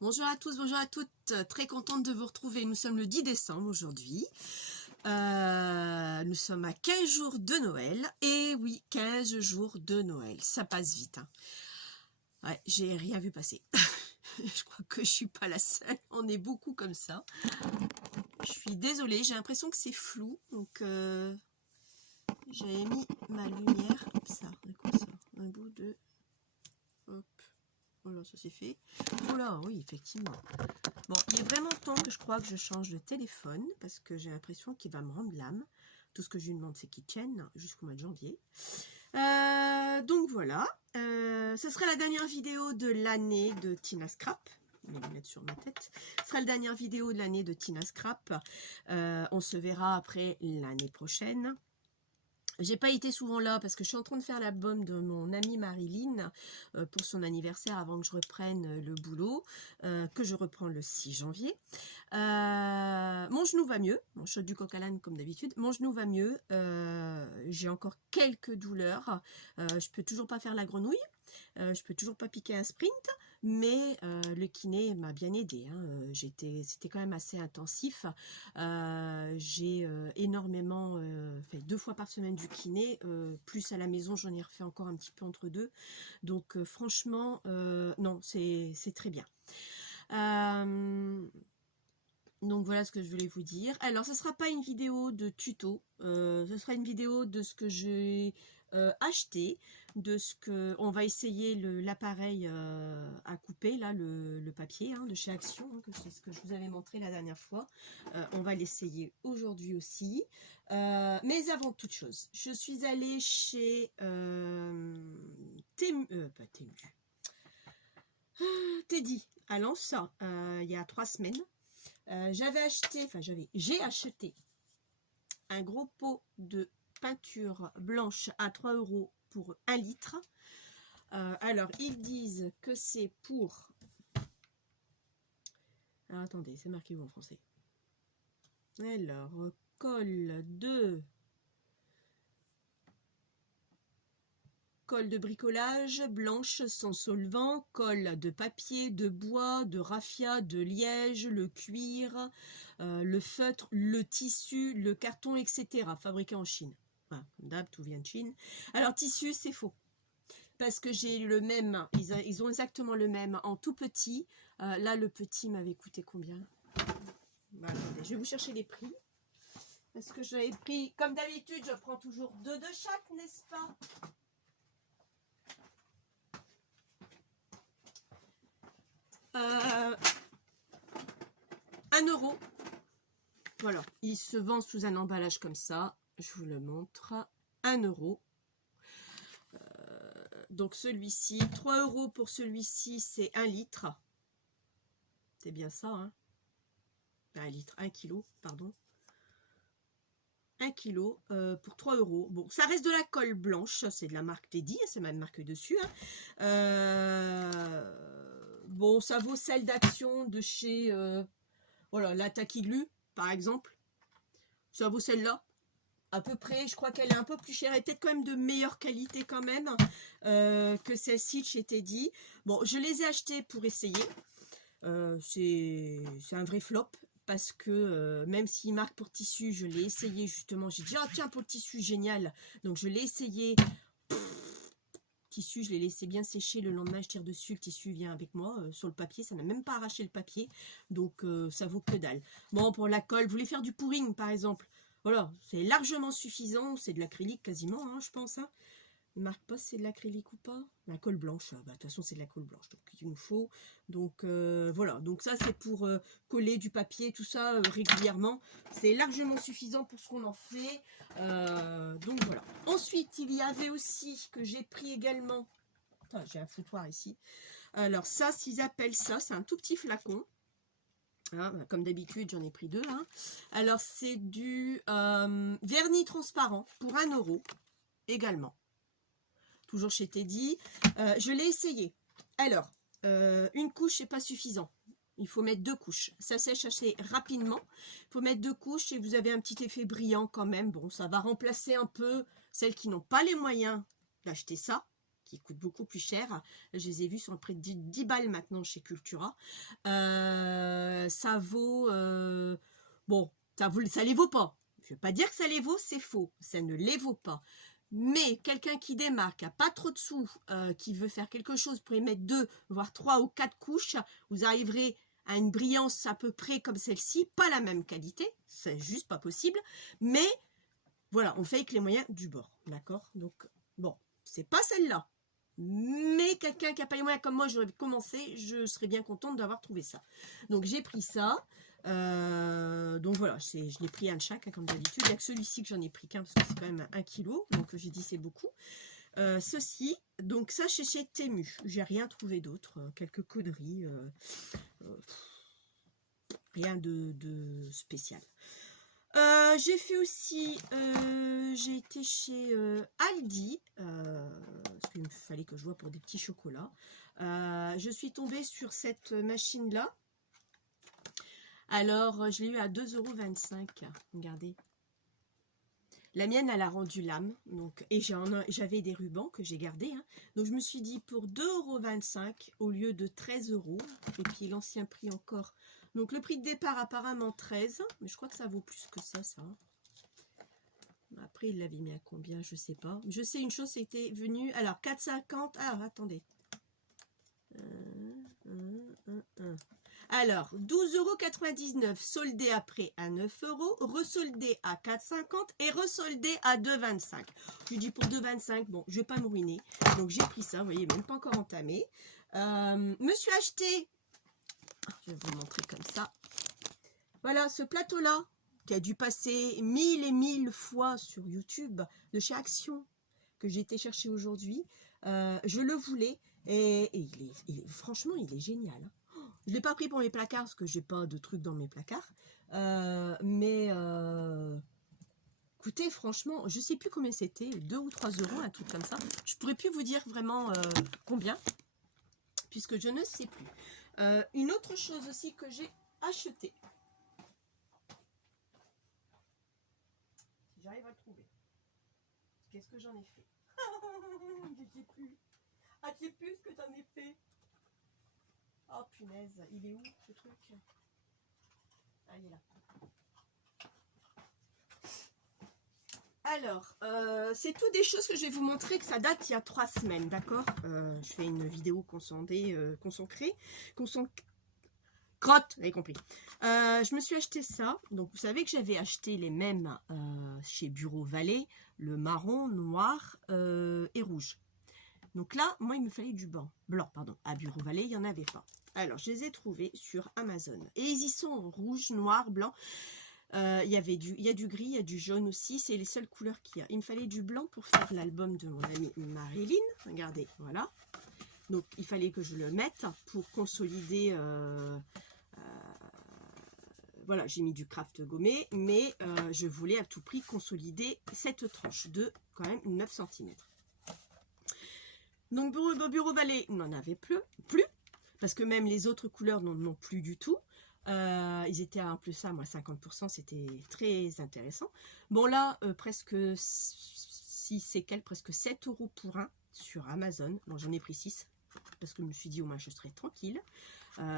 Bonjour à tous, bonjour à toutes, très contente de vous retrouver. Nous sommes le 10 décembre aujourd'hui. Nous sommes à 15 jours de Noël. Et oui, 15 jours de Noël, ça passe vite. Hein. Ouais, j'ai rien vu passer. Je crois que je suis pas la seule, on est beaucoup comme ça. Je suis désolée, j'ai l'impression que c'est flou. Donc j'avais mis ma lumière comme ça. C'est quoi ça? Un bout de... Hop. Voilà, ça c'est fait. Oh là, oui, effectivement. Bon, il est vraiment temps que je crois que je change de téléphone parce que j'ai l'impression qu'il va me rendre l'âme. Tout ce que je lui demande, c'est qu'il tienne jusqu'au mois de janvier. Donc voilà. Ce sera la dernière vidéo de l'année de Tina Scrap. Mes lunettes sur ma tête. Ce sera la dernière vidéo de l'année de Tina Scrap. On se verra après l'année prochaine. J'ai pas été souvent là parce que je suis en train de faire l'album de mon amie Marilyn pour son anniversaire avant que je reprenne le boulot, que je reprends le 6 janvier. Mon genou va mieux, mon shot du coq à l'âne comme d'habitude, mon genou va mieux, j'ai encore quelques douleurs, je peux toujours pas faire la grenouille, je peux toujours pas piquer un sprint, mais le kiné m'a bien aidé. Hein. C'était quand même assez intensif. J'ai énormément fait 2 fois par semaine du kiné, plus à la maison, j'en ai refait encore un petit peu entre deux. Donc franchement, non, c'est très bien. Donc voilà ce que je voulais vous dire. Alors ce sera pas une vidéo de tuto, ce sera une vidéo de ce que j'ai acheté, de ce que on va essayer l'appareil à couper là, le papier hein, de chez Action, hein, c'est ce que je vous avais montré la dernière fois. On va l'essayer aujourd'hui aussi. Mais avant toute chose, je suis allée chez Teddy à Lens il y a 3 semaines. J'ai acheté un gros pot de peinture blanche à 3 € pour 1 litre. Alors, ils disent que c'est pour... Alors, attendez, c'est marqué où en français? Alors, colle de bricolage, blanche sans solvant, colle de papier, de bois, de raffia, de liège, le cuir, le feutre, le tissu, le carton, etc. Fabriqué en Chine. Voilà, comme d'hab, tout vient de Chine. Alors, tissu, c'est faux. Parce que j'ai le même, ils ont exactement le même en tout petit. Là, le petit m'avait coûté combien? Bah, attendez, je vais vous chercher les prix. Parce que j'avais pris, comme d'habitude, je prends toujours 2 de chaque, n'est-ce pas? Euh, 1 €. Voilà, il se vend sous un emballage comme ça. Je vous le montre. 1 €. Donc celui-ci, 3 € pour celui-ci, c'est 1 litre. C'est bien ça, hein? 1 litre, 1 kg, pardon. 1 kg pour 3 €. Bon, ça reste de la colle blanche, c'est de la marque Teddy, c'est même marqué dessus. Hein. Bon, ça vaut celle d'Action de chez voilà, la Taquiglu, par exemple. Ça vaut celle-là. À peu près, je crois qu'elle est un peu plus chère et peut-être quand même de meilleure qualité quand même que celle-ci de chez Teddy. Bon, je les ai achetées pour essayer. C'est un vrai flop. Parce que même s'il marque pour tissu, je l'ai essayé justement. J'ai dit, ah tiens, pour le tissu, génial. Donc je l'ai essayé. Tissu, je l'ai laissé bien sécher. Le lendemain, je tire dessus. Le tissu vient avec moi sur le papier. Ça n'a même pas arraché le papier. Donc ça vaut que dalle. Bon, pour la colle, vous voulez faire du pouring par exemple. Voilà, c'est largement suffisant. C'est de l'acrylique quasiment, hein, je pense. Hein. Il marque pas si c'est de l'acrylique ou pas. La colle blanche, bah, de toute façon c'est de la colle blanche, donc il nous faut. Donc voilà, donc ça c'est pour coller du papier, tout ça régulièrement. C'est largement suffisant pour ce qu'on en fait. Donc voilà. Ensuite, il y avait aussi, que j'ai pris également, j'ai un foutoir ici. Alors ça, s'ils appellent ça, c'est un tout petit flacon. Hein, comme d'habitude, j'en ai pris 2. Hein. Alors c'est du vernis transparent pour 1 € également. Toujours chez Teddy. Je l'ai essayé. Alors, une couche, c'est pas suffisant. Il faut mettre 2 couches. Ça sèche assez rapidement. Il faut mettre 2 couches et vous avez un petit effet brillant quand même. Bon, ça va remplacer un peu celles qui n'ont pas les moyens d'acheter ça. qui coûtent beaucoup plus cher. Je les ai vus sur près de 10 balles maintenant chez Cultura. Ça vaut... bon, ça les vaut pas. Je ne vais pas dire que ça les vaut, c'est faux. Ça ne les vaut pas. Mais quelqu'un qui démarre, qui n'a pas trop de sous, qui veut faire quelque chose pour y mettre 2, voire 3 ou 4 couches, vous arriverez à une brillance à peu près comme celle-ci. Pas la même qualité, c'est juste pas possible. Mais voilà, on fait avec les moyens du bord. D'accord? Donc, bon, c'est pas celle-là. Mais quelqu'un qui n'a pas les moyens comme moi, j'aurais commencé, je serais bien contente d'avoir trouvé ça. Donc j'ai pris ça. Donc voilà, je l'ai pris un de chaque, hein, comme d'habitude. Il n'y a que celui-ci que j'en ai pris qu'un parce que c'est quand même 1 kg. Donc j'ai dit c'est beaucoup. Ceci, donc ça chez Temu. J'ai rien trouvé d'autre. Quelques conneries. Rien de spécial. J'ai fait aussi, j'ai été chez Aldi, parce qu'il me fallait que je vois pour des petits chocolats. Je suis tombée sur cette machine-là. Alors, je l'ai eu à 2,25 €. Regardez. La mienne, elle a rendu l'âme. Donc, et j'avais des rubans que j'ai gardés. Hein. Donc, je me suis dit, pour 2,25 € au lieu de 13 €. Et puis, l'ancien prix encore. Donc, le prix de départ, apparemment, 13. Mais je crois que ça vaut plus que ça. Après, il l'avait mis à combien? Je sais pas. Je sais une chose, c'était venu... Alors, 4,50 €. Ah, attendez. Alors, 12,99 €, soldé après à 9 €, resoldé à 4,50 € et resoldé à 2,25 €. Je lui dis pour 2,25 €, bon, je vais pas me ruiner. Donc, j'ai pris ça, vous voyez, même pas encore entamé. Me suis acheté, je vais vous montrer comme ça. Voilà, ce plateau-là, qui a dû passer 1000 et 1000 fois sur YouTube, de chez Action, que j'ai été chercher aujourd'hui. Je le voulais, et franchement, il est génial. Je ne l'ai pas pris pour mes placards parce que j'ai pas de trucs dans mes placards. Écoutez, franchement, je ne sais plus combien c'était, 2 ou 3 €, un truc comme ça. Je ne pourrais plus vous dire vraiment combien, puisque je ne sais plus. Une autre chose aussi que j'ai acheté. Si j'arrive à le trouver. Qu'est-ce que j'en ai fait? Je ne sais plus. Ah, je ne sais plus ce que j'en ai fait. Oh punaise, il est où ce truc? Ah, il est là. Alors, c'est tout des choses que je vais vous montrer, que ça date il y a 3 semaines, d'accord? Je fais une vidéo consacrée, crotte, vous avez compris. Je me suis acheté ça. Donc, vous savez que j'avais acheté les mêmes chez Bureau Vallée, le marron, noir et rouge. Donc là, moi, il me fallait du blanc, pardon. À Bureau Vallée, il n'y en avait pas. Alors, je les ai trouvés sur Amazon. Et ils y sont en rouge, noir, blanc. Il y a du gris, il y a du jaune aussi. C'est les seules couleurs qu'il y a. Il me fallait du blanc pour faire l'album de mon amie Marilyn. Regardez, voilà. Donc, il fallait que je le mette pour consolider... voilà, j'ai mis du craft gommé. Mais je voulais à tout prix consolider cette tranche de quand même 9 cm. Donc, Bureau Vallée n'en avait plus. Parce que même les autres couleurs n'en ont plus du tout. Ils étaient à un plus ça, moi 50%, c'était très intéressant. Bon là, presque 6 séquelles, presque 7 € pour un sur Amazon. Bon, j'en ai pris 6 parce que je me suis dit au moins je serais tranquille.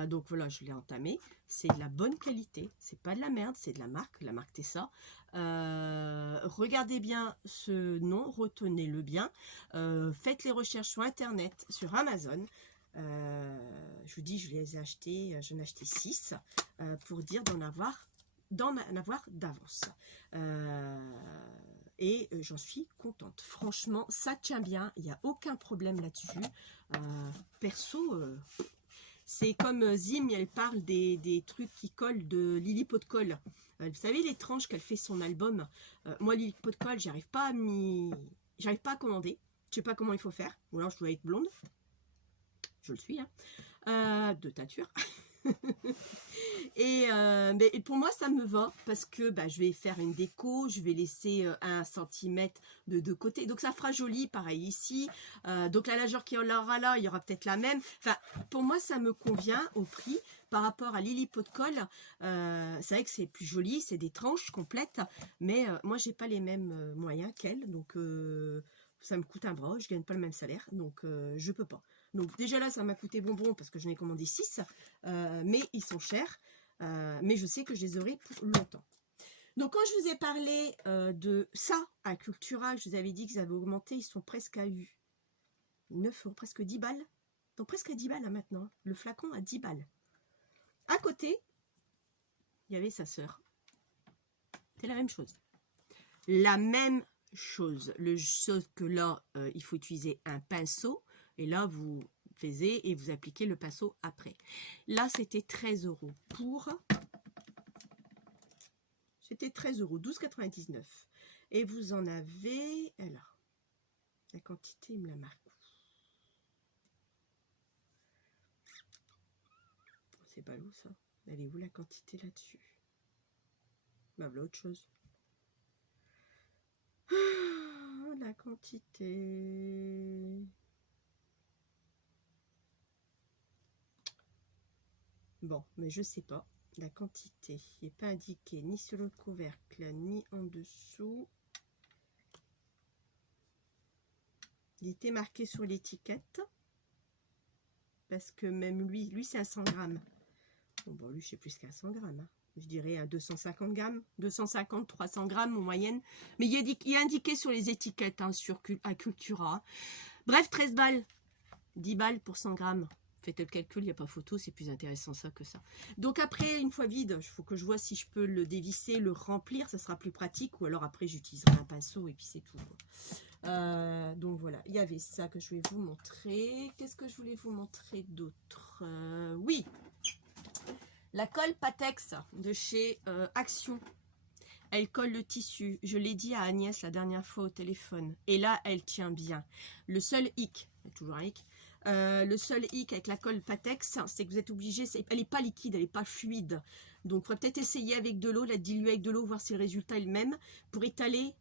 Donc voilà, je l'ai entamé. C'est de la bonne qualité, c'est pas de la merde, c'est de la marque Tessa. Regardez bien ce nom, retenez-le bien. Faites les recherches sur internet, sur Amazon. Je vous dis, je les ai achetés, j'en ai acheté 6 pour dire d'en avoir d'avance. Et j'en suis contente. Franchement, ça tient bien, il n'y a aucun problème là-dessus. Perso, c'est comme Zim, elle parle des trucs qui collent de Lily Pot de Colle. Vous savez, les tranches qu'elle fait son album. Moi, Lily Pot de Colle, j'arrive pas à commander. Je sais pas comment il faut faire. Ou alors je dois être blonde. Je le suis, hein, de tature. Et pour moi, ça me va parce que je vais faire une déco, je vais laisser 1 cm de côté. Donc, ça fera joli, pareil ici. Donc, la largeur qu'il y aura là, il y aura peut-être la même. Enfin, pour moi, ça me convient au prix par rapport à Lily Pot de Colle. C'est vrai que c'est plus joli, c'est des tranches complètes. Mais moi, j'ai pas les mêmes moyens qu'elle. Donc, ça me coûte un bras, je gagne pas le même salaire, donc je peux pas. Donc déjà là, ça m'a coûté bonbon parce que j'en ai commandé 6, mais ils sont chers, mais je sais que je les aurai pour longtemps. Donc quand je vous ai parlé de ça à Cultura, je vous avais dit qu'ils avaient augmenté, ils sont presque à 9 euros, presque 10 balles. Donc presque à 10 balles hein, maintenant, le flacon à 10 balles. À côté, il y avait sa sœur. C'est la même chose. La même chose. Le chose que là, il faut utiliser un pinceau. Et là, vous faisiez et vous appliquez le pinceau après. Là, c'était 13 euros pour... C'était 13 euros, 12,99. Et vous en avez... Alors, la quantité, il me la marque. C'est pas lourd, ça. Elle est où la quantité là-dessus? Bah, voilà autre chose. Ah, la quantité... Bon, mais je sais pas. La quantité n'est pas indiquée ni sur le couvercle, ni en dessous. Il était marqué sur l'étiquette. Parce que même lui c'est à 100 grammes. Bon, lui, je sais plus qu'à 100 grammes. Hein. Je dirais à 250 grammes. 250, 300 grammes en moyenne. Mais il est indiqué sur les étiquettes hein, à Cultura. Bref, 13 balles. 10 balles pour 100 grammes. Faites le calcul, il n'y a pas photo, c'est plus intéressant ça que ça. Donc après, une fois vide, il faut que je vois si je peux le dévisser, le remplir, ça sera plus pratique. Ou alors après, j'utiliserai un pinceau et puis c'est tout. Donc voilà, il y avait ça que je vais vous montrer. Qu'est-ce que je voulais vous montrer d'autre? Oui, la colle Patex de chez Action. Elle colle le tissu. Je l'ai dit à Agnès la dernière fois au téléphone. Et là, elle tient bien. Le seul hic, il y a toujours un hic, le seul hic avec la colle Patex, c'est que vous êtes obligé, elle n'est pas liquide, elle n'est pas fluide. Donc, il faudrait peut-être essayer avec de l'eau, la diluer avec de l'eau, voir si le résultat est le même. Pour étaler,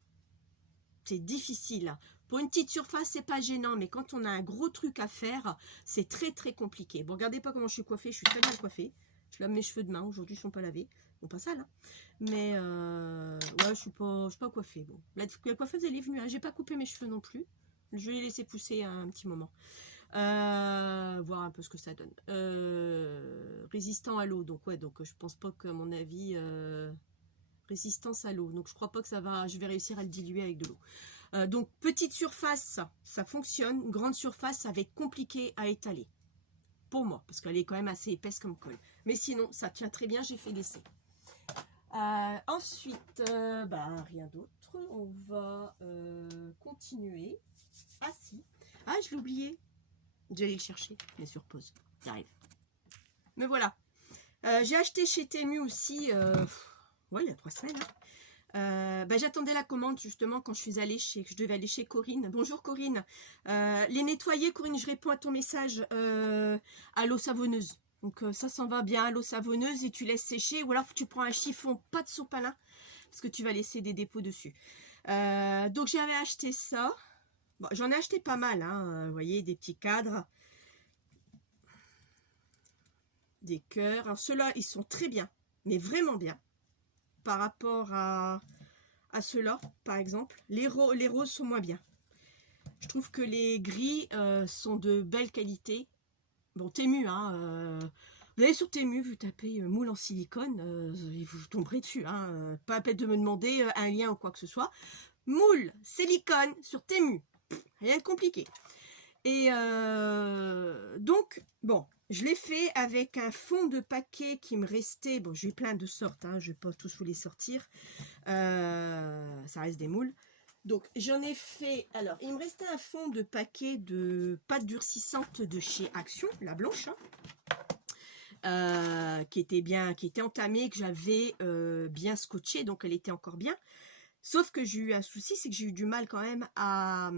c'est difficile. Pour une petite surface, c'est pas gênant, mais quand on a un gros truc à faire, c'est très très compliqué. Bon, regardez pas comment je suis coiffée, je suis très bien coiffée. Je lave mes cheveux demain, aujourd'hui ils sont pas lavés. Bon, pas sales, hein. Mais ouais, je suis pas coiffée. Bon, la coiffeuse elle est venue, hein. J'ai pas coupé mes cheveux non plus. Je vais les laisser pousser un petit moment. Voir un peu ce que ça donne. Résistant à l'eau, donc ouais, donc je pense pas qu'à mon avis résistance à l'eau, donc je crois pas que ça va, je vais réussir à le diluer avec de l'eau. Donc petite surface, ça fonctionne. Une grande surface, ça va être compliqué à étaler pour moi, parce qu'elle est quand même assez épaisse comme colle. Mais sinon, ça tient très bien, j'ai fait l'essai. Ensuite, bah rien d'autre. On va continuer. Ah si, ah je l'ai oublié. J'allais le chercher, mais sur pause. J'arrive. Me voilà. J'ai acheté chez Temu aussi. Ouais, il y a 3 semaines. Hein. Bah, j'attendais la commande justement quand je devais aller chez Corinne. Bonjour Corinne. Les nettoyer, Corinne, je réponds à ton message à l'eau savonneuse. Donc ça s'en va bien à l'eau savonneuse et tu laisses sécher. Ou alors tu prends un chiffon, pas de sopalin, parce que tu vas laisser des dépôts dessus. Donc j'avais acheté ça. Bon, j'en ai acheté pas mal, hein, vous voyez, des petits cadres, des cœurs. Alors ceux-là, ils sont très bien, mais vraiment bien, par rapport à ceux-là, par exemple. Les roses sont moins bien. Je trouve que les gris sont de belle qualité. Bon, Temu, hein, vous allez sur Temu, vous tapez moule en silicone, vous tomberez dessus, hein, pas la peine de me demander un lien ou quoi que ce soit. Moule, silicone, sur Temu. Rien de compliqué. Et donc, bon, je l'ai fait avec un fond de paquet qui me restait. Bon, j'ai plein de sortes, hein, je ne vais pas tous vous les sortir. Ça reste des moules. Donc, j'en ai fait... Alors, il me restait un fond de paquet de pâte durcissante de chez Action, la blanche, hein, qui était entamée, que j'avais bien scotché, donc elle était encore bien. Sauf que j'ai eu un souci, c'est que j'ai eu du mal quand même à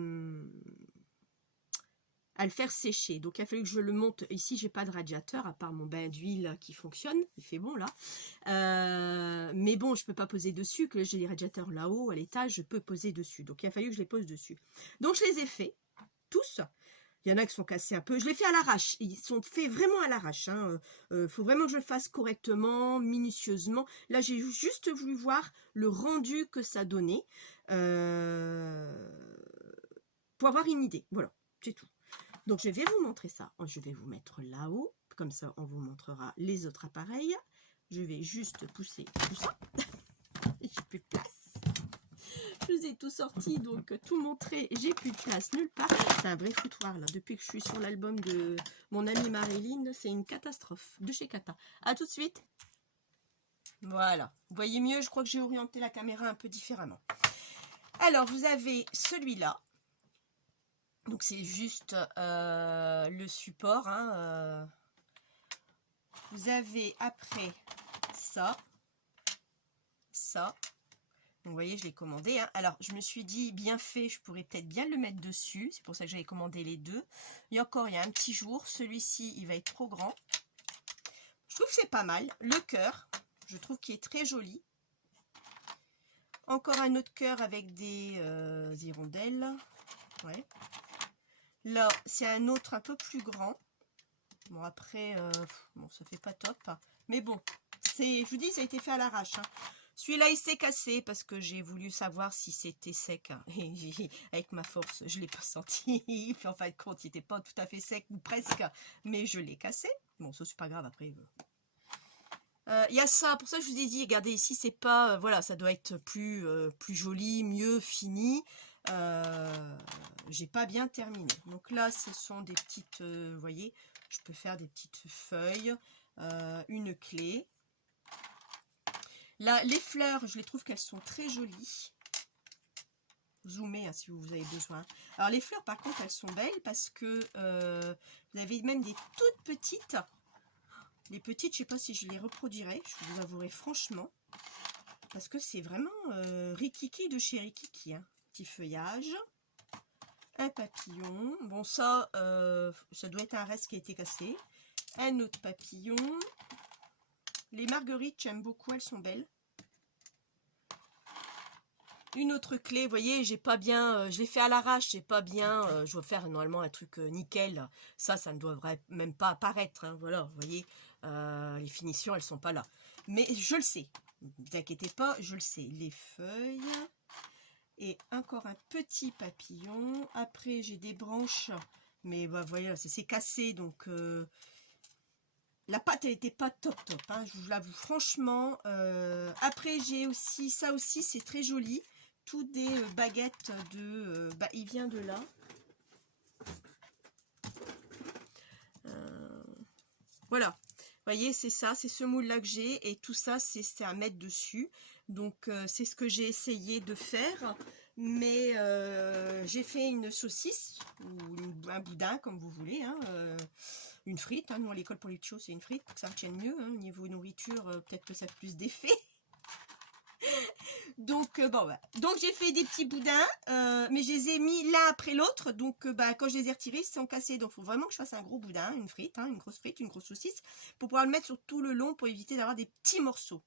le faire sécher. Donc il a fallu que je le monte. Ici, j'ai pas de radiateur à part mon bain d'huile qui fonctionne. Il fait bon là. Mais bon, je peux pas poser dessus. Que j'ai les radiateurs là-haut à l'étage, je peux poser dessus. Donc il a fallu que je les pose dessus. Donc je les ai fait tous. Il y en a qui sont cassés un peu. Je les fais à l'arrache. Ils sont faits vraiment à l'arrache. Hein. Faut vraiment que je le fasse correctement, minutieusement. Là, j'ai juste voulu voir le rendu que ça donnait. pour avoir une idée. Voilà, c'est tout. Donc, je vais vous montrer ça. Je vais vous mettre là-haut. Comme ça, on vous montrera les autres appareils. Je vais juste pousser tout ça. J'ai plus de place. Je vous ai tout sorti, donc tout montré. J'ai plus de place nulle part. C'est un vrai foutoir, là. Depuis que je suis sur l'album de mon amie Marilyn, c'est une catastrophe. De chez Kata. À tout de suite. Voilà. Vous voyez mieux, je crois que j'ai orienté la caméra un peu différemment. Alors, vous avez celui-là. Donc, c'est juste le support. Hein, Vous avez après ça. Donc, vous voyez, je l'ai commandé. Hein. Alors, je me suis dit, bien fait, je pourrais peut-être bien le mettre dessus. C'est pour ça que j'avais commandé les deux. Et encore, il y a un petit jour. Celui-ci, il va être trop grand. Je trouve que c'est pas mal. Le cœur, je trouve qu'il est très joli. Encore un autre cœur avec des hirondelles. Ouais. Là, c'est un autre un peu plus grand. Bon, après, bon, ça fait pas top. Mais bon, je vous dis, ça a été fait à l'arrache. Hein. Celui-là, il s'est cassé parce que j'ai voulu savoir si c'était sec. Hein. Et avec ma force, je ne l'ai pas senti. Puis en fin de compte, il n'était pas tout à fait sec ou presque. Mais je l'ai cassé. Bon, ça, c'est pas grave après. Il y a ça, pour ça que je vous ai dit, regardez ici, c'est pas, voilà, ça doit être plus joli, mieux fini. J'ai pas bien terminé. Donc là, ce sont des petites, vous voyez, je peux faire des petites feuilles, une clé. Là, les fleurs, je les trouve qu'elles sont très jolies. Zoomez hein, si vous avez besoin. Alors les fleurs, par contre, elles sont belles parce que vous avez même des toutes petites. Les petites, je ne sais pas si je les reproduirai, je vous avouerai franchement. Parce que c'est vraiment Rikiki de chez Rikiki. Hein. Petit feuillage. Un papillon. Bon, ça doit être un reste qui a été cassé. Un autre papillon. Les marguerites, j'aime beaucoup, elles sont belles. Une autre clé, vous voyez, j'ai pas bien, je l'ai fait à l'arrache, j'ai pas bien, je dois faire normalement un truc nickel. Ça ne devrait même pas apparaître, hein, voilà, vous voyez, les finitions, elles sont pas là. Mais je le sais, ne vous inquiétez pas, je le sais. Les feuilles, et encore un petit papillon. Après, j'ai des branches, mais bah, vous voyez, c'est cassé, donc... la pâte, elle n'était pas top, hein, je vous l'avoue, franchement. Après, j'ai aussi, ça aussi, c'est très joli. Tout des baguettes de... bah, il vient de là. Voilà. Vous voyez, c'est ça, c'est ce moule-là que j'ai. Et tout ça, c'est à mettre dessus. Donc, c'est ce que j'ai essayé de faire. Mais j'ai fait une saucisse, ou un boudin, comme vous voulez, hein, une frite, hein, nous à l'école pour les choses c'est une frite pour que ça retienne mieux, hein, au niveau nourriture, peut-être que ça a plus d'effet. Donc bon, bah. Donc j'ai fait des petits boudins, mais je les ai mis l'un après l'autre, donc bah, quand je les ai retirés, ils sont cassés, donc il faut vraiment que je fasse un gros boudin, une frite, hein, une grosse saucisse, pour pouvoir le mettre sur tout le long, pour éviter d'avoir des petits morceaux.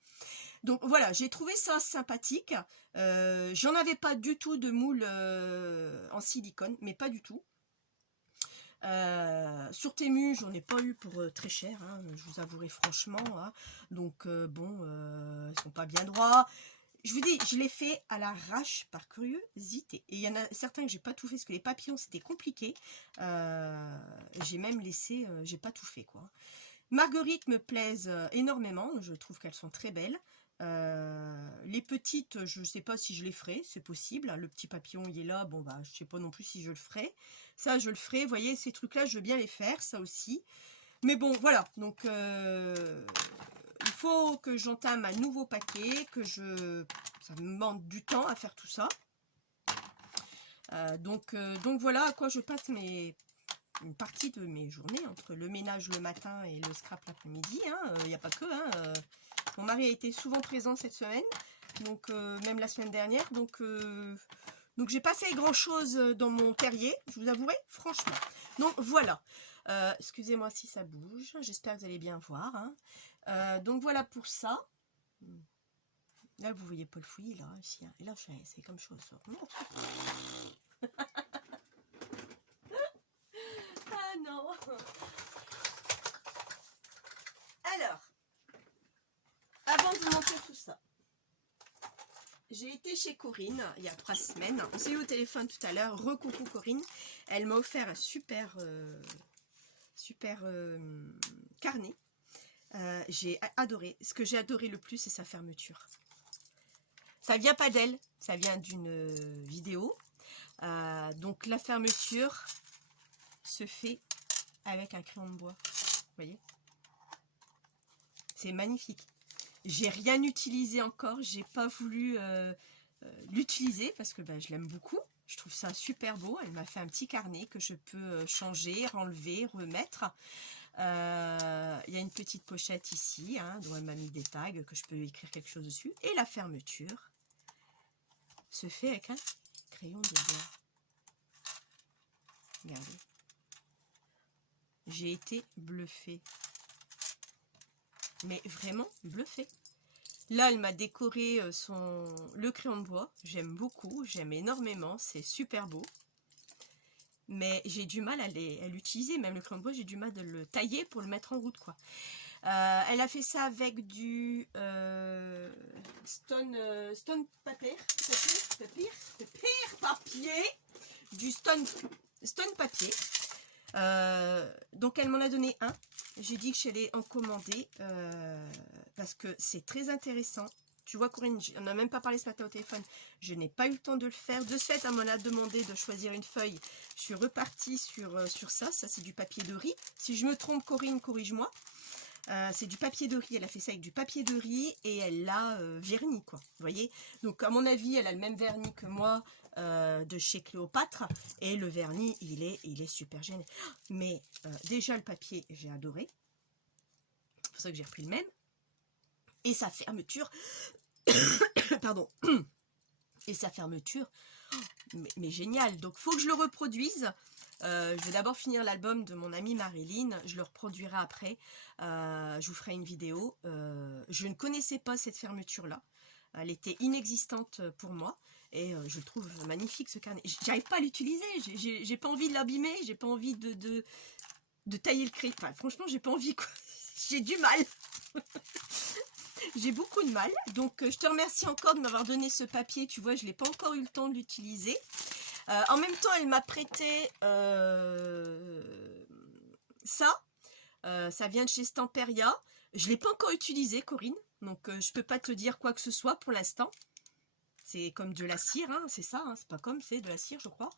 Donc voilà, j'ai trouvé ça sympathique, j'en avais pas du tout de moule en silicone, mais pas du tout. Sur Temu, j'en ai pas eu pour très cher, hein, je vous avouerai franchement. Hein. Donc bon, ils sont pas bien droits. Je vous dis, je l'ai fait à l'arrache par curiosité. Et il y en a certains que j'ai pas tout fait parce que les papillons c'était compliqué. J'ai même laissé, j'ai pas tout fait quoi. Marguerite me plaisent énormément, je trouve qu'elles sont très belles. Les petites, je ne sais pas si je les ferai, c'est possible. Le petit papillon, il est là, bon bah je sais pas non plus si je le ferai. Ça, je le ferai. Vous voyez, ces trucs-là, je veux bien les faire, ça aussi. Mais bon, voilà. Donc, il faut que j'entame un nouveau paquet, ça me demande du temps à faire tout ça. Donc voilà à quoi je passe une partie de mes journées, entre le ménage le matin et le scrap l'après-midi. Il n'y a pas que. Mon mari a été souvent présent cette semaine, donc même la semaine dernière. Donc j'ai pas fait grand chose dans mon terrier, je vous avouerai, franchement. Donc voilà. Excusez-moi si ça bouge, j'espère que vous allez bien voir. Hein. Donc voilà pour ça. Là, vous voyez Paul Fouilly, là, ici. Hein. Et là, c'est comme chose. Ah non. Alors, avant de vous montrer tout ça, j'ai été chez Corinne il y a 3 semaines. On s'est eu au téléphone tout à l'heure. Recoucou Corinne. Elle m'a offert un super carnet. J'ai adoré. Ce que j'ai adoré le plus, c'est sa fermeture. Ça vient pas d'elle, ça vient d'une vidéo. Donc la fermeture se fait avec un crayon de bois. Vous voyez? C'est magnifique. J'ai rien utilisé encore, j'ai pas voulu l'utiliser parce que je l'aime beaucoup. Je trouve ça super beau. Elle m'a fait un petit carnet que je peux changer, enlever, remettre. Il y a une petite pochette ici, hein, dont elle m'a mis des tags que je peux écrire quelque chose dessus. Et la fermeture se fait avec un crayon de bois. Regardez. J'ai été bluffée. Mais vraiment bluffée. Là, elle m'a décoré le crayon de bois. J'aime beaucoup, j'aime énormément. C'est super beau. Mais j'ai du mal à l'utiliser. Même le crayon de bois, j'ai du mal de le tailler pour le mettre en route, quoi. Elle a fait ça avec du stone papier, du stone papier. Donc elle m'en a donné un. J'ai dit que j'allais en commander parce que c'est très intéressant. Tu vois Corinne, on n'a même pas parlé ce matin au téléphone. Je n'ai pas eu le temps de le faire. De ce fait, elle m'en a demandé de choisir une feuille. Je suis repartie sur ça. Ça, c'est du papier de riz. Si je me trompe, Corinne, corrige-moi. C'est du papier de riz. Elle a fait ça avec du papier de riz et elle l'a verni, quoi. Vous voyez? Donc, à mon avis, elle a le même vernis que moi de chez Cléopâtre. Et le vernis, il est super génial. Mais déjà, le papier, j'ai adoré. C'est pour ça que j'ai repris le même. Et sa fermeture, pardon, et sa fermeture, mais génial. Donc, faut que je le reproduise. Je vais d'abord finir l'album de mon amie Marilyn. Je le reproduirai après. Je vous ferai une vidéo. Je ne connaissais pas cette fermeture-là. Elle était inexistante pour moi. Et je le trouve magnifique, ce carnet. J'arrive pas à l'utiliser. J'ai pas envie de l'abîmer. J'ai pas envie de tailler le crayon. Enfin, franchement, j'ai pas envie, quoi. J'ai du mal. J'ai beaucoup de mal, donc je te remercie encore de m'avoir donné ce papier. Tu vois, je n'ai pas encore eu le temps de l'utiliser. En même temps, elle m'a prêté ça. Ça vient de chez Stamperia. Je ne l'ai pas encore utilisé, Corinne, donc je ne peux pas te dire quoi que ce soit pour l'instant. C'est comme de la cire, hein, c'est ça, hein, c'est pas comme, c'est de la cire, je crois.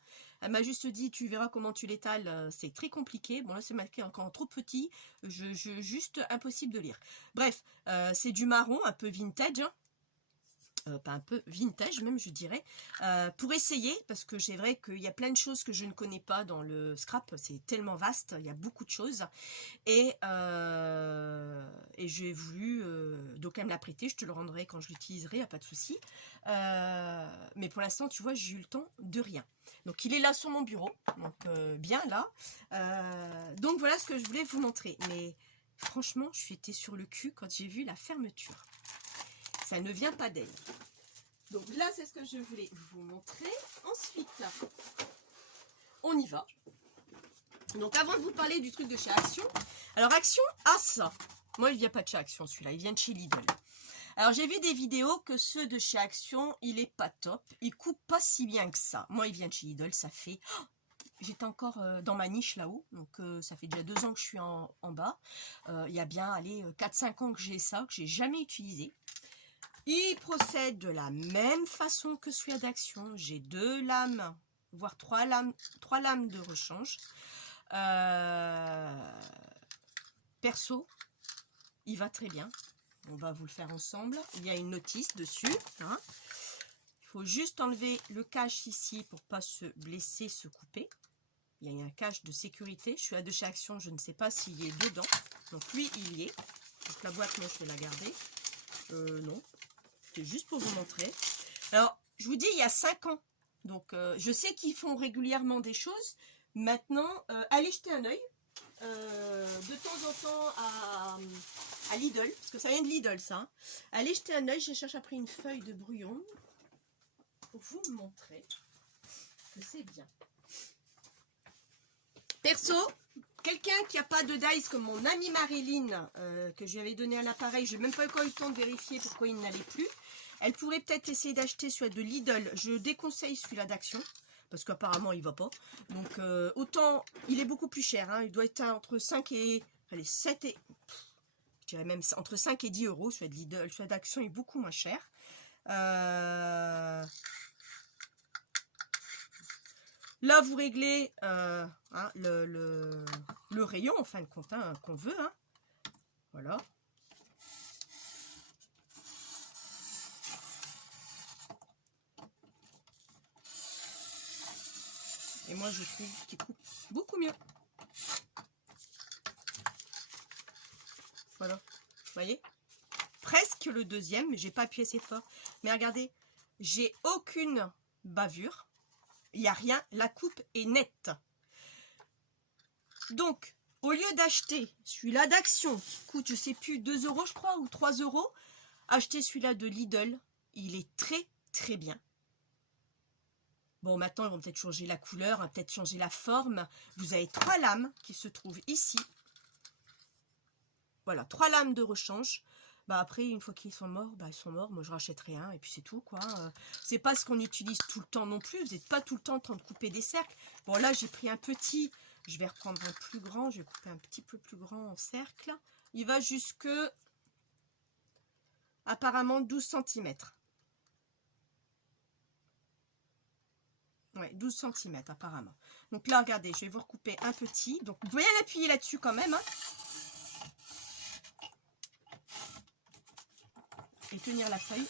Elle m'a juste dit, tu verras comment tu l'étales, c'est très compliqué. Bon, là, c'est marqué encore trop petit, juste impossible de lire. Bref, c'est du marron, un peu vintage, hein. Pas un peu vintage même, je dirais, pour essayer, parce que c'est vrai qu'il y a plein de choses que je ne connais pas dans le scrap, c'est tellement vaste, il y a beaucoup de choses, et j'ai voulu, donc elle me l'a prêté, je te le rendrai quand je l'utiliserai, il n'y a pas de souci, mais pour l'instant, tu vois, j'ai eu le temps de rien. Donc il est là sur mon bureau, donc bien là, donc voilà ce que je voulais vous montrer, mais franchement, je suis été sur le cul quand j'ai vu la fermeture. Ça ne vient pas d'elle. Donc là, c'est ce que je voulais vous montrer. Ensuite, on y va. Donc avant de vous parler du truc de chez Action, alors Action a ça. Moi, il vient pas de chez Action, celui-là. Il vient de chez Lidl. Alors j'ai vu des vidéos que ceux de chez Action, il est pas top. Il coupe pas si bien que ça. Moi, il vient de chez Lidl, ça fait... Oh, j'étais encore dans ma niche là-haut, donc ça fait déjà 2 ans que je suis en bas. Il y a bien, allez, 4-5 ans que j'ai ça, que j'ai jamais utilisé. Il procède de la même façon que celui d'Action. J'ai 2 lames, voire 3 lames de rechange. Perso, il va très bien. On va vous le faire ensemble. Il y a une notice dessus. Hein. Il faut juste enlever le cache ici pour ne pas se blesser, se couper. Il y a un cache de sécurité. Je suis à de chez Action, je ne sais pas s'il y est dedans. Donc lui, il y est. Donc la boîte, moi, je vais la garder. Non. C'est juste pour vous montrer. Alors, je vous dis, il y a 5 ans. Donc, je sais qu'ils font régulièrement des choses. Maintenant, allez jeter un œil. De temps en temps à Lidl. Parce que ça vient de Lidl, ça. Hein. Allez jeter un œil. Je cherche après une feuille de brouillon. Pour vous montrer que c'est bien. Perso, quelqu'un qui n'a pas de dice comme mon amie Marilyn, que je lui avais donné un appareil, je n'ai même pas encore eu le temps de vérifier pourquoi il n'allait plus. Elle pourrait peut-être essayer d'acheter celui de Lidl. Je déconseille celui-là d'Action, parce qu'apparemment il ne va pas. Donc autant, il est beaucoup plus cher, hein, il doit être entre 5 et... Allez, 7 et... Je dirais même entre 5 et 10 euros, celui de Lidl. Celui d'Action est beaucoup moins cher. Là, vous réglez hein, le rayon, en fin de compte, hein, qu'on veut. Hein. Voilà. Et moi, je trouve qu'il coupe beaucoup mieux. Voilà. Vous voyez? Presque le deuxième, mais j'ai pas appuyé assez fort. Mais regardez, j'ai aucune bavure. Il n'y a rien. La coupe est nette. Donc, au lieu d'acheter celui-là d'Action, qui coûte, je sais plus, 2 euros, je crois, ou 3 euros, achetez celui-là de Lidl. Il est très, très bien. Bon, maintenant, ils vont peut-être changer la couleur, hein, peut-être changer la forme. Vous avez 3 lames qui se trouvent ici. Voilà, 3 lames de rechange. Bah après, une fois qu'ils sont morts, bah ils sont morts. Moi, je rachèterai un et puis c'est tout, quoi. C'est pas ce qu'on utilise tout le temps non plus. Vous n'êtes pas tout le temps en train de couper des cercles. Bon, là, j'ai pris un petit. Je vais reprendre un plus grand. Je vais couper un petit peu plus grand en cercle. Il va jusque, apparemment, 12 cm. Ouais, 12 cm, apparemment. Donc là, regardez, je vais vous recouper un petit. Donc, vous pouvez l'appuyer là-dessus quand même, hein. Et tenir la feuille.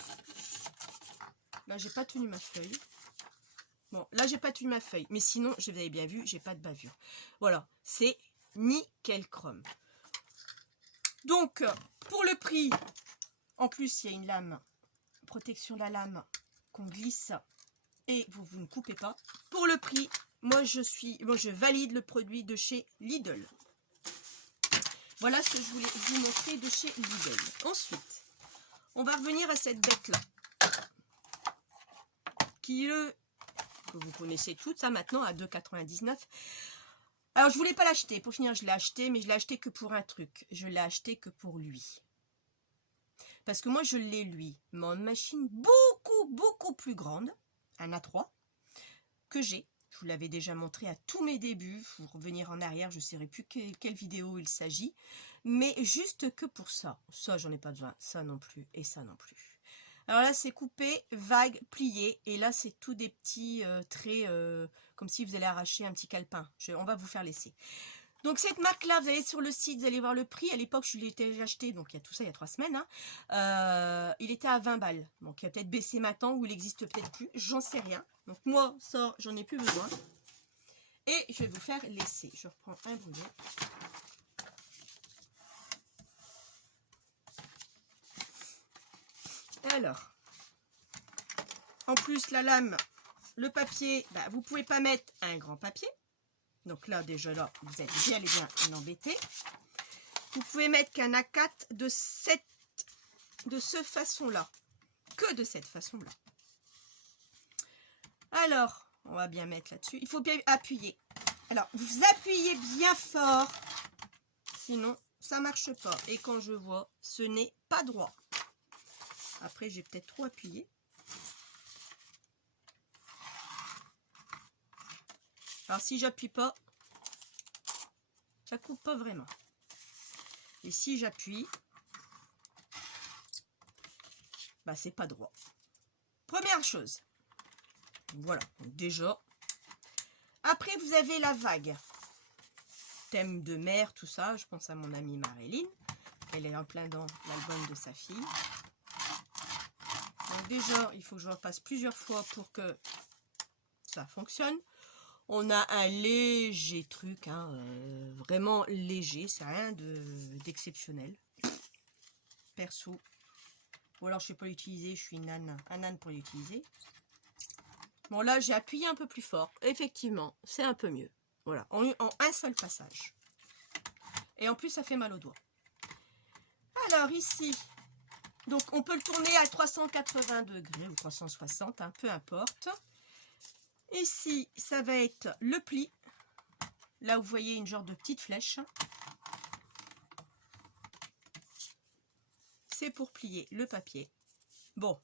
Là, j'ai pas tenu ma feuille. Bon, là, j'ai pas tenu ma feuille. Mais sinon, je vous avez bien vu, j'ai pas de bavure. Voilà, c'est nickel chrome. Donc, pour le prix, en plus, il y a une lame, protection de la lame qu'on glisse et vous ne coupez pas. Pour le prix, moi, je valide le produit de chez Lidl. Voilà ce que je voulais vous montrer de chez Lidl. Ensuite, on va revenir à cette bête-là, qui est que vous connaissez toutes, ça maintenant à 2,99 €. Alors, je voulais pas l'acheter. Pour finir, je l'ai acheté, mais je l'ai acheté que pour un truc. Je l'ai acheté que pour lui. Parce que moi, je l'ai, lui, mon machine beaucoup plus grande, un A3, que j'ai. Je vous l'avais déjà montré à tous mes débuts. Pour revenir en arrière, je ne saurais plus quelle vidéo il s'agit. Mais juste que pour ça. Ça, j'en ai pas besoin. Ça non plus. Et ça non plus. Alors là, c'est coupé, vague, plié. Et là, c'est tout des petits traits, comme si vous allez arracher un petit calepin. On va vous faire laisser. Donc, cette marque-là, vous allez sur le site, vous allez voir le prix. À l'époque, je l'ai déjà acheté, donc il y a tout ça, il y a 3 semaines. Hein. Il était à 20 balles. Donc, il a peut-être baissé maintenant ou il n'existe peut-être plus. J'en sais rien. Donc, moi, ça, j'en ai plus besoin. Et je vais vous faire laisser. Je reprends un brouillon. Alors, en plus, la lame, le papier, bah, vous ne pouvez pas mettre un grand papier. Donc là, déjà là, vous êtes bien embêté. Vous pouvez mettre qu'un A4 de cette façon-là. Que de cette façon-là. Alors, on va bien mettre là-dessus. Il faut bien appuyer. Alors, vous appuyez bien fort. Sinon, ça ne marche pas. Et quand je vois, ce n'est pas droit. Après, j'ai peut-être trop appuyé. Alors, si j'appuie pas, ça coupe pas vraiment. Et si j'appuie, bah, c'est pas droit. Première chose. Voilà, donc déjà. Après, vous avez la vague. Thème de mer, tout ça. Je pense à mon amie Marilyn. Elle est en plein dans l'album de sa fille. Donc déjà, il faut que je repasse plusieurs fois pour que ça fonctionne. On a un léger truc, hein, vraiment léger, c'est rien d'exceptionnel. Perso. Ou alors je ne sais pas l'utiliser, je suis un âne pour l'utiliser. Bon là j'ai appuyé un peu plus fort. Effectivement, c'est un peu mieux. Voilà, en un seul passage. Et en plus ça fait mal aux doigts. Alors ici, donc on peut le tourner à 380 degrés ou 360, hein, peu importe. Ici, ça va être le pli. Là, vous voyez une genre de petite flèche. C'est pour plier le papier. Bon,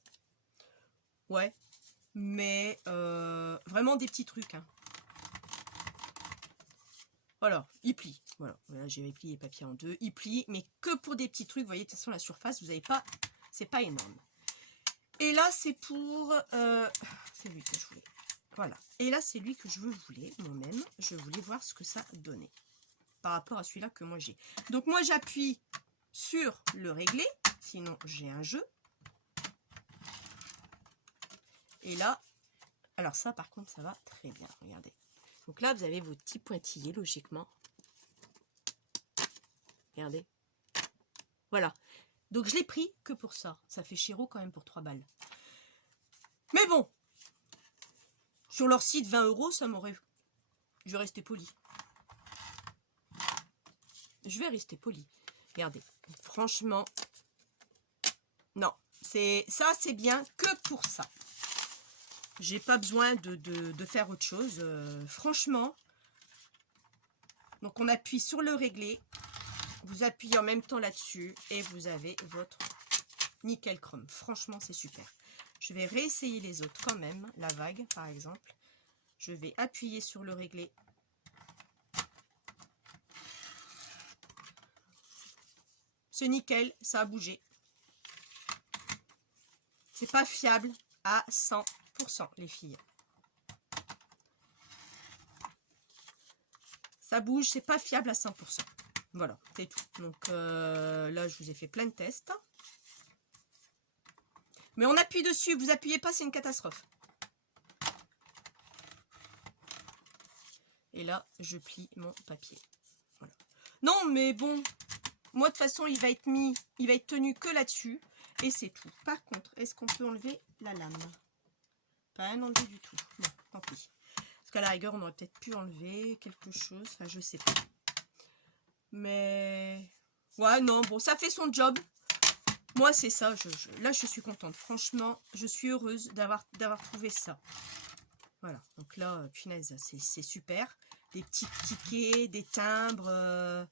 ouais, mais vraiment des petits trucs. Hein. Voilà, il plie. Voilà, j'ai plié le papier en deux. Il plie, mais que pour des petits trucs. Vous voyez, de toute façon, la surface, vous n'avez pas, c'est pas énorme. Et là, c'est pour... c'est lui que je voulais. Voilà. Et là, c'est lui que je voulais, moi-même. Je voulais voir ce que ça donnait par rapport à celui-là que moi j'ai. Donc, moi, j'appuie sur le régler. Sinon, j'ai un jeu. Et là, alors ça, par contre, ça va très bien. Regardez. Donc là, vous avez vos petits pointillés, logiquement. Regardez. Voilà. Donc, je l'ai pris que pour ça. Ça fait chéro quand même pour 3 balles. Mais bon, sur leur site, 20 €, ça m'aurait... Je vais rester poli. Je vais rester poli. Regardez. Franchement, non. Ça, c'est bien que pour ça. J'ai pas besoin de faire autre chose. Franchement. Donc, on appuie sur le régler. Vous appuyez en même temps là-dessus. Et vous avez votre nickel chrome. Franchement, c'est super. Je vais réessayer les autres quand même. La vague, par exemple. Je vais appuyer sur le régler. C'est nickel. Ça a bougé. C'est pas fiable à 100%, les filles. Ça bouge, c'est pas fiable à 100%. Voilà, c'est tout. Donc là, je vous ai fait plein de tests. Mais on appuie dessus, vous appuyez pas, c'est une catastrophe. Et là, je plie mon papier. Voilà. Non, mais bon, moi de toute façon, il va être tenu que là-dessus. Et c'est tout. Par contre, est-ce qu'on peut enlever la lame? Pas un enlevé du tout. Non, tant pis. Parce qu'à la rigueur, on aurait peut-être pu enlever quelque chose. Enfin, je sais pas. Mais... ouais, non, bon, ça fait son job. Moi, c'est ça. Là, je suis contente. Franchement, je suis heureuse d'avoir trouvé ça. Voilà. Donc là, punaise, c'est super. Des petits tickets, des timbres,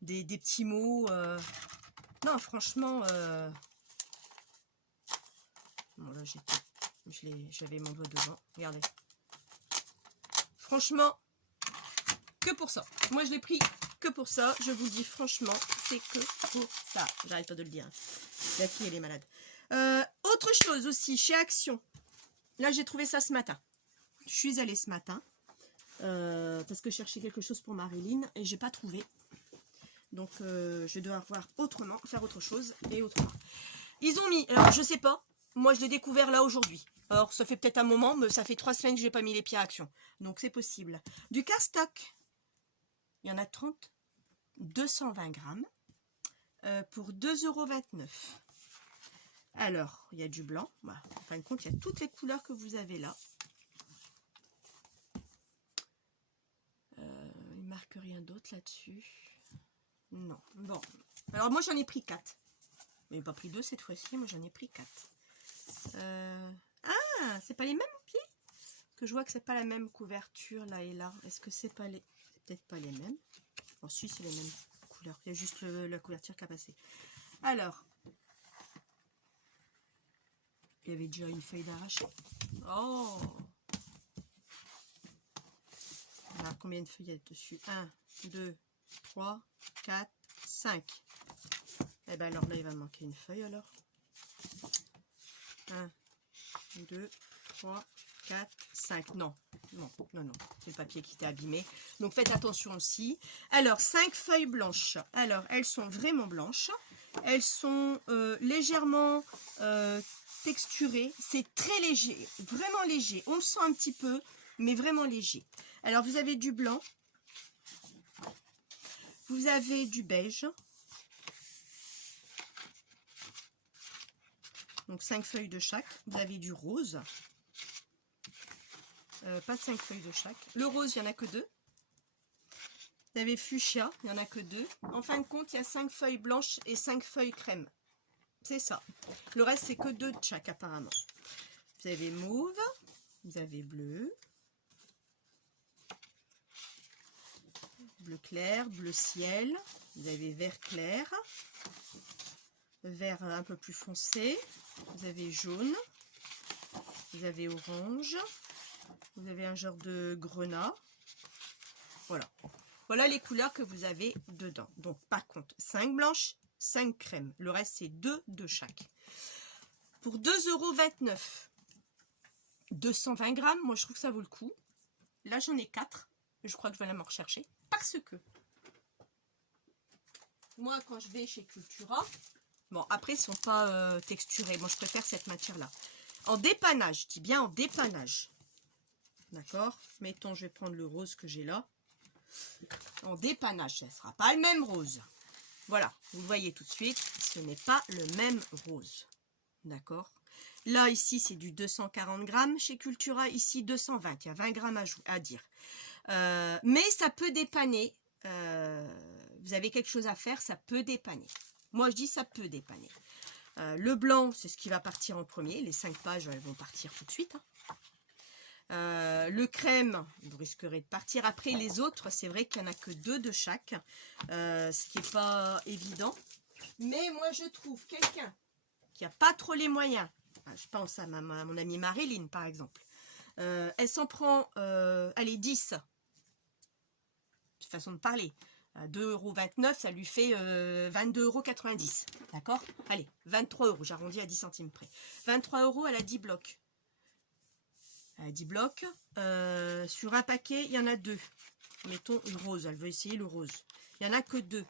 des petits mots. Non, franchement... bon, là, j'avais mon doigt devant. Regardez. Franchement, que pour ça. Moi, je l'ai pris que pour ça. Je vous le dis franchement, c'est que pour ça. J'arrête pas de le dire. La fille, elle est malade. Autre chose aussi, chez Action. Là, j'ai trouvé ça ce matin. Je suis allée ce matin. Parce que je cherchais quelque chose pour Marilyn. Et j'ai pas trouvé. Donc, je vais devoir voir autrement. Faire autre chose et autrement. Ils ont mis, alors je sais pas. Moi, je l'ai découvert là aujourd'hui. Alors, ça fait peut-être un moment, mais ça fait 3 semaines que je n'ai pas mis les pieds à Action. Donc, c'est possible. Du cardstock. Il y en a 30, 220 grammes. Pour 2,29 €. Alors, il y a du blanc. Voilà. En fin de compte, il y a toutes les couleurs que vous avez là. Il ne marque rien d'autre là-dessus. Non. Bon. Alors, moi, j'en ai pris 4. Mais pas pris 2 cette fois-ci. Moi, j'en ai pris 4. Ah, c'est pas les mêmes pieds? Que je vois que c'est pas la même couverture là et là. Est-ce que c'est pas les... c'est peut-être pas les mêmes. Bon, si, c'est les mêmes couleurs. Il y a juste la couverture qui a passé. Alors, il y avait déjà une feuille d'arraché. Oh! On a combien de feuillettes dessus? 1, 2, 3, 4, 5. Et bien alors là, il va manquer une feuille alors. 1, 2, 3, 4, 5. Non, non, non, non. C'est le papier qui était abîmé. Donc faites attention aussi. Alors, 5 feuilles blanches. Alors, elles sont vraiment blanches. Elles sont légèrement texturées. C'est très léger, vraiment léger. On le sent un petit peu, mais vraiment léger. Alors, vous avez du blanc. Vous avez du beige. Donc 5 feuilles de chaque. Vous avez du rose. Pas 5 feuilles de chaque. Le rose, il n'y en a que 2. Vous avez fuchsia, il n'y en a que 2. En fin de compte, il y a 5 feuilles blanches et 5 feuilles crème. C'est ça. Le reste, c'est que 2 de chaque apparemment. Vous avez mauve. Vous avez bleu. bleu ciel, vous avez vert clair, vert un peu plus foncé, vous avez jaune, vous avez orange, vous avez un genre de grenat. Voilà. Voilà les couleurs que vous avez dedans. Donc par contre, 5 blanches, 5 crèmes. Le reste, c'est 2 de chaque. Pour 2,29 €, 220 grammes, moi je trouve que ça vaut le coup. Là, j'en ai 4. Je crois que je vais aller m'en rechercher. Parce que moi, quand je vais chez Cultura, bon, après, ils ne sont pas texturés. Moi, je préfère cette matière-là. En dépannage, je dis bien en dépannage. D'accord? Mettons, je vais prendre le rose que j'ai là. En dépannage, ça ne sera pas le même rose. Voilà, vous voyez tout de suite, ce n'est pas le même rose. D'accord? Là, ici, c'est du 240 grammes. Chez Cultura, ici, 220. Il y a 20 grammes à dire. Mais ça peut dépanner. Vous avez quelque chose à faire, ça peut dépanner. Moi, je dis ça peut dépanner. Le blanc, c'est ce qui va partir en premier. Les 5 pages, elles vont partir tout de suite. Le crème, vous risquerez de partir. Après, les autres, c'est vrai qu'il n'y en a que 2 de chaque. Ce qui n'est pas évident. Mais moi, je trouve quelqu'un qui n'a pas trop les moyens. Je pense à mon amie Marilyn, par exemple. Elle s'en prend, allez, 10. Façon de parler. 2,29 €, ça lui fait 22,90 €. D'accord? Allez, 23 €, j'arrondis à 10 centimes près. 23 €, elle a 10 blocs. Elle a 10 blocs. Sur un paquet, il y en a 2. Mettons une rose, elle veut essayer le rose. Il n'y en a que 2.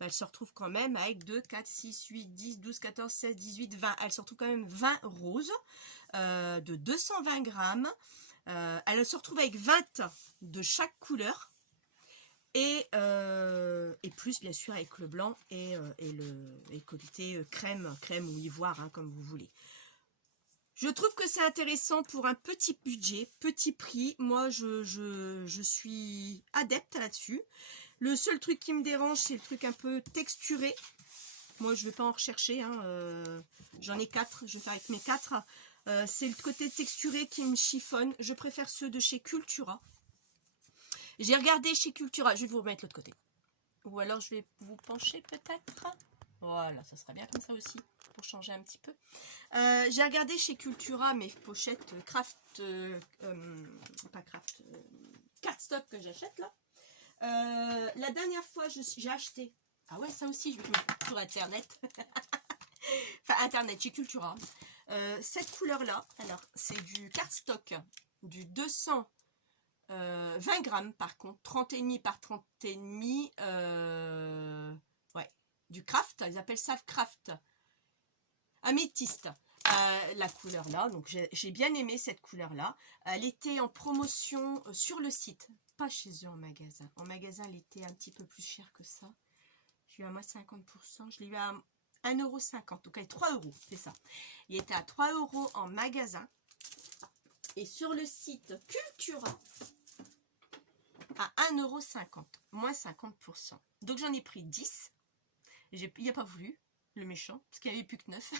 Elle se retrouve quand même avec 2, 4, 6, 8, 10, 12, 14, 16, 18, 20. Elle se retrouve quand même 20 roses de 220 grammes. Elle se retrouve avec 20 de chaque couleur. Et plus bien sûr avec le blanc et le côté crème ou ivoire, hein, comme vous voulez. Je trouve que c'est intéressant pour un petit budget, petit prix. Moi, je suis adepte là-dessus. Le seul truc qui me dérange, c'est le truc un peu texturé. Moi, je ne vais pas en rechercher. Hein, j'en ai 4, je vais faire avec mes 4. C'est le côté texturé qui me chiffonne. Je préfère ceux de chez Cultura. J'ai regardé chez Cultura. Je vais vous remettre l'autre côté. Ou alors, je vais vous pencher peut-être. Voilà, ça sera bien comme ça aussi, pour changer un petit peu. J'ai regardé chez Cultura mes pochettes cardstock que j'achète là. La dernière fois, j'ai acheté. Ah ouais, ça aussi, je vais mettre sur Internet. Enfin, Internet, chez Cultura. Cette couleur-là, alors, c'est du cardstock, du 220 grammes par contre, 30,5 par 30,5. Ouais, du craft, ils appellent ça craft. Améthyste. La couleur là, donc j'ai bien aimé cette couleur là. Elle était en promotion sur le site, pas chez eux en magasin. En magasin, elle était un petit peu plus chère que ça. J'ai eu à moins 50%. Je l'ai eu à 1,50 €. Donc, elle est 3 €, c'est ça. Il était à 3 € en magasin. Et sur le site Cultura, à 1,50 €, moins 50%. Donc, j'en ai pris 10. Il n'a pas voulu, le méchant, parce qu'il n'y avait plus que 9.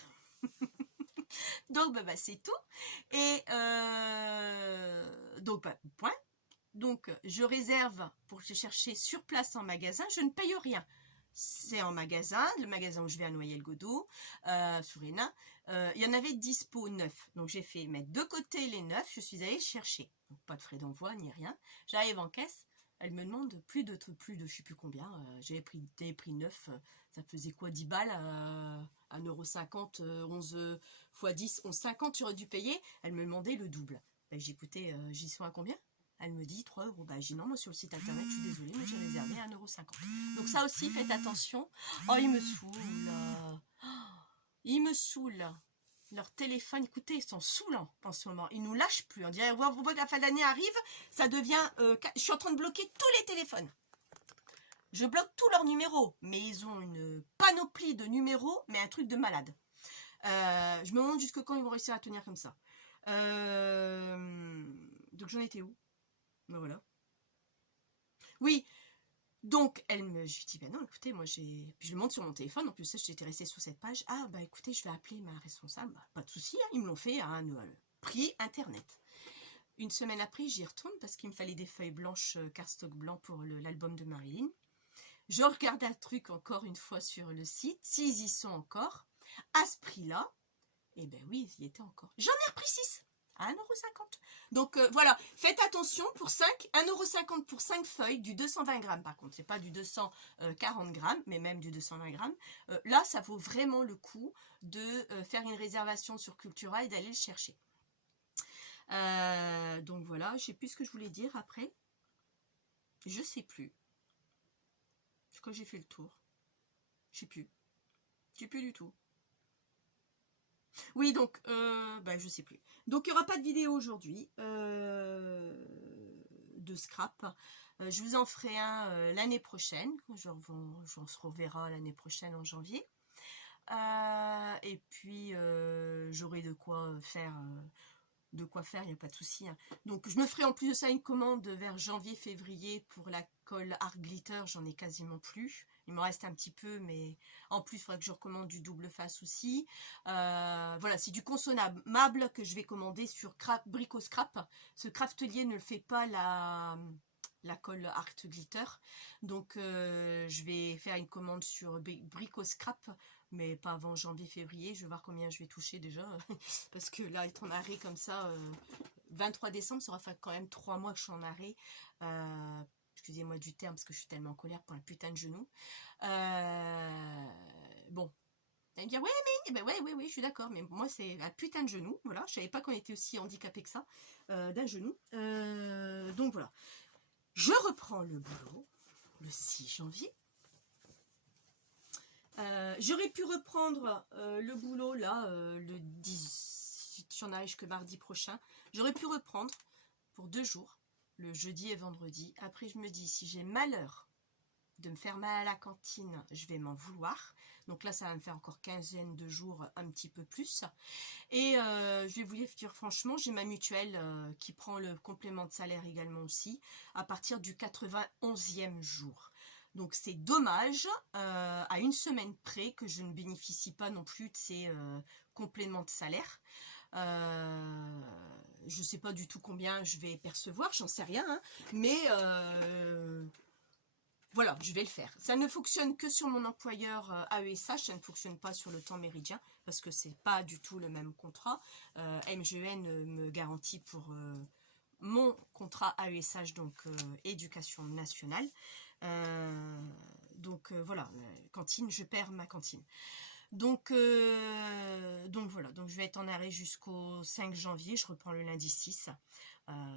Donc, c'est tout. Et donc, point. Donc, je réserve pour chercher sur place en magasin. Je ne paye rien. C'est en magasin, le magasin où je vais à Noyelles-Godault, sur Hénin. Il y en avait dispo 9. Donc, j'ai fait mettre de côté les 9. Je suis allée chercher. Donc, pas de frais d'envoi ni rien. J'arrive en caisse. Elle me demande plus de je sais plus combien. J'avais pris 9. Ça faisait quoi, 10 balles, 1,50 €, 11 x 10, 11,50 €, j'aurais dû payer. Elle me demandait le double. J'ai écouté, j'y suis à combien? Elle me dit 3 €. J'ai dit non, moi sur le site internet, je suis désolée, mais j'ai réservé 1,50 €. Donc ça aussi, faites attention. Oh, il me saoule. Il me saoule. Leur téléphone, écoutez, ils sont saoulants en ce moment. Ils nous lâchent plus. On dirait, vous voyez que la fin de l'année arrive, ça devient... je suis en train de bloquer tous les téléphones. Je bloque tous leurs numéros, mais ils ont une panoplie de numéros, mais un truc de malade. Je me demande jusque quand ils vont réussir à tenir comme ça. Donc j'en étais où? Ben voilà. Oui, donc je lui dis, ben non, écoutez, moi j'ai... Puis je le montre sur mon téléphone, en plus ça, j'étais restée sur cette page. Ah, bah écoutez, je vais appeler ma responsable. Pas de souci, hein, ils me l'ont fait à un prix internet. une semaine après, j'y retourne parce qu'il me fallait des feuilles blanches cardstock blanc pour l'album de Marilyn. Je regarde un truc encore une fois sur le site, s'ils y sont encore, à ce prix-là, eh ben oui, ils y étaient encore. J'en ai repris 6 à 1,50 €. Donc voilà, faites attention pour 1,50 € pour 5 feuilles, du 220 grammes par contre, c'est pas du 240 grammes, mais même du 220 grammes. Là, ça vaut vraiment le coup de faire une réservation sur Cultura et d'aller le chercher. Donc voilà, je sais plus ce que je voulais dire après. Je sais plus. Je crois que j'ai fait le tour. Je sais plus. Je sais plus du tout. Oui, donc, je sais plus. Donc, il n'y aura pas de vidéo aujourd'hui de scrap. Je vous en ferai un l'année prochaine. On se reverra l'année prochaine en janvier. Et puis, j'aurai de quoi faire. Il n'y a pas de souci. Hein. Donc, je me ferai en plus de ça une commande vers janvier-février pour la colle Art Glitter. J'en ai quasiment plus. Il me reste un petit peu, mais en plus, il faudra que je recommande du double face aussi. Voilà, c'est du consommable que je vais commander sur Brico Scrap. Ce craftelier ne le fait pas la colle Art Glitter. Donc, je vais faire une commande sur Brico Scrap, mais pas avant janvier-février. Je vais voir combien je vais toucher déjà. Parce que là, être en arrêt comme ça, 23 décembre, ça aura fait quand même 3 mois que je suis en arrêt. Excusez-moi du terme, parce que je suis tellement en colère pour un putain de genou. Bon. Vous allez me dire, ouais, mais ouais, je suis d'accord, mais moi, c'est un putain de genou. Voilà, je savais pas qu'on était aussi handicapé que ça, d'un genou. Donc voilà. Je reprends le boulot le 6 janvier. J'aurais pu reprendre le boulot là, le 10, j'en arrive jusque mardi prochain. J'aurais pu reprendre pour 2 jours, le jeudi et vendredi. Après, je me dis, si j'ai malheur de me faire mal à la cantine, je vais m'en vouloir. Donc là, ça va me faire encore quinzaine de jours, un petit peu plus. Et je vais vous dire franchement, j'ai ma mutuelle qui prend le complément de salaire également aussi, à partir du 91e jour. Donc c'est dommage, à une semaine près, que je ne bénéficie pas non plus de ces compléments de salaire. Je ne sais pas du tout combien je vais percevoir, j'en sais rien, hein, mais voilà, je vais le faire. Ça ne fonctionne que sur mon employeur AESH, ça ne fonctionne pas sur le temps méridien, parce que c'est pas du tout le même contrat. MGN me garantit pour mon contrat AESH, donc éducation nationale. Voilà, cantine, je perds ma cantine. Donc voilà, donc je vais être en arrêt jusqu'au 5 janvier, je reprends le lundi 6.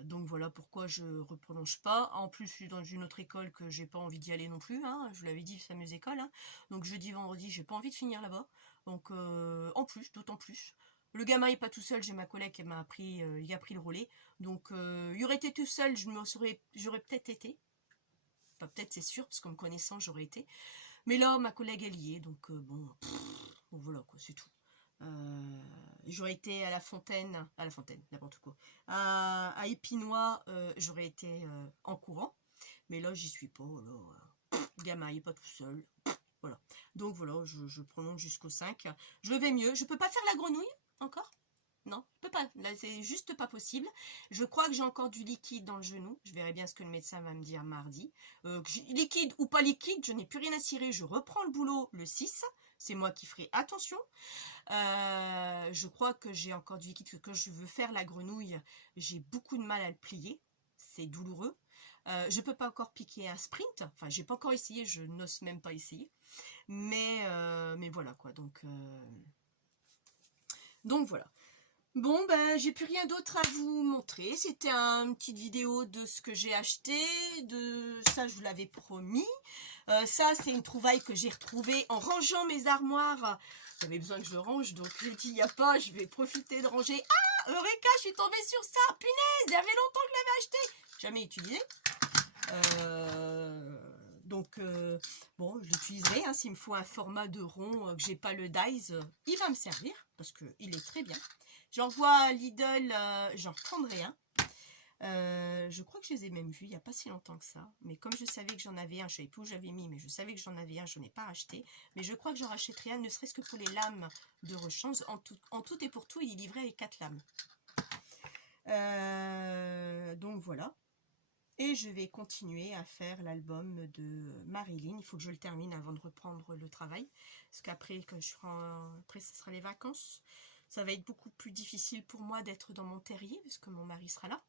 Donc voilà pourquoi je ne reprolonge pas. En plus, je suis dans une autre école que j'ai pas envie d'y aller non plus. Hein. Je vous l'avais dit, fameuse école. Hein. Donc jeudi, vendredi, j'ai pas envie de finir là-bas. Donc en plus, d'autant plus. Le gamin est pas tout seul, j'ai ma collègue qui m'a pris, il a pris le relais. Donc il aurait été tout seul, j'aurais peut-être été. Pas peut-être, c'est sûr, parce qu'en me connaissant, j'aurais été. Mais là, ma collègue, elle y est, donc bon, voilà quoi, c'est tout. J'aurais été à la fontaine, n'importe quoi. À Épinois, j'aurais été en courant, mais là, j'y suis pas. Là, le gamin, il est pas tout seul. Voilà. Donc voilà, je prolonge jusqu'au 5. Je vais mieux. Je peux pas faire la grenouille encore? Non, je peux pas. Là, c'est juste pas possible. Je crois que j'ai encore du liquide dans le genou. Je verrai bien ce que le médecin va me dire mardi. Liquide ou pas liquide, je n'ai plus rien à cirer. Je reprends le boulot le 6. C'est moi qui ferai attention. Je crois que j'ai encore du liquide, parce que quand je veux faire la grenouille, j'ai beaucoup de mal à le plier. C'est douloureux. Je peux pas encore piquer un sprint. Enfin, j'ai pas encore essayé. Je n'ose même pas essayer. Mais voilà quoi. Donc voilà. Bon, ben, j'ai plus rien d'autre à vous montrer. C'était une petite vidéo de ce que j'ai acheté. De ça, je vous l'avais promis. Ça, c'est une trouvaille que j'ai retrouvée en rangeant mes armoires. J'avais besoin que je range, donc je dis, il n'y a pas, je vais profiter de ranger. Ah, Eureka, je suis tombée sur ça. Punaise, il y avait longtemps que je l'avais acheté. Jamais utilisé. Bon, je l'utiliserai. Hein, s'il me faut un format de rond, que j'ai pas le dies, il va me servir, parce qu'il est très bien. J'en vois à Lidl, j'en prendrai un. Je crois que je les ai même vus il n'y a pas si longtemps que ça. Mais comme je savais que j'en avais un, je ne savais plus où j'avais mis, mais je savais que j'en avais un, je n'en ai pas racheté. Mais je crois que j'en rachèterai un, ne serait-ce que pour les lames de rechange. En tout et pour tout, il est livré avec 4 lames. Donc voilà. Et je vais continuer à faire l'album de Marilyn. Il faut que je le termine avant de reprendre le travail. Parce qu'après, après, ce sera les vacances. Ça va être beaucoup plus difficile pour moi d'être dans mon terrier, parce que mon mari sera là.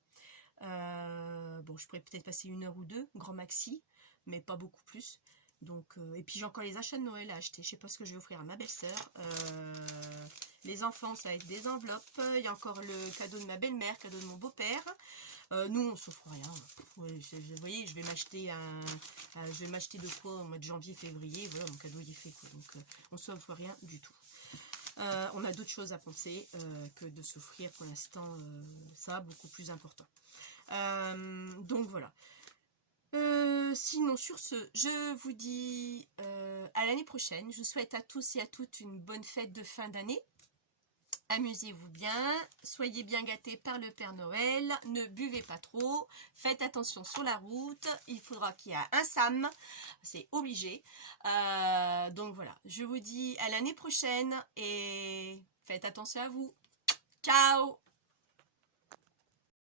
Bon, je pourrais peut-être passer 1 heure ou 2, grand maxi, mais pas beaucoup plus. Donc, et puis j'ai encore les achats de Noël à acheter. Je sais pas ce que je vais offrir à ma belle-sœur. Les enfants, ça va être des enveloppes. Il y a encore le cadeau de ma belle-mère, cadeau de mon beau-père. Nous, on s'offre rien. Ouais, vous voyez, je vais m'acheter de quoi au mois de janvier, février. Voilà, mon cadeau il est fait, quoi. Donc, on s'offre rien du tout. On a d'autres choses à penser que de s'offrir pour l'instant. Ça, beaucoup plus important. Donc voilà. Sinon, sur ce, je vous dis à l'année prochaine. Je vous souhaite à tous et à toutes une bonne fête de fin d'année. Amusez-vous bien, soyez bien gâtés par le Père Noël, ne buvez pas trop, faites attention sur la route, il faudra qu'il y ait un SAM, c'est obligé. Donc voilà, je vous dis à l'année prochaine et faites attention à vous. Ciao!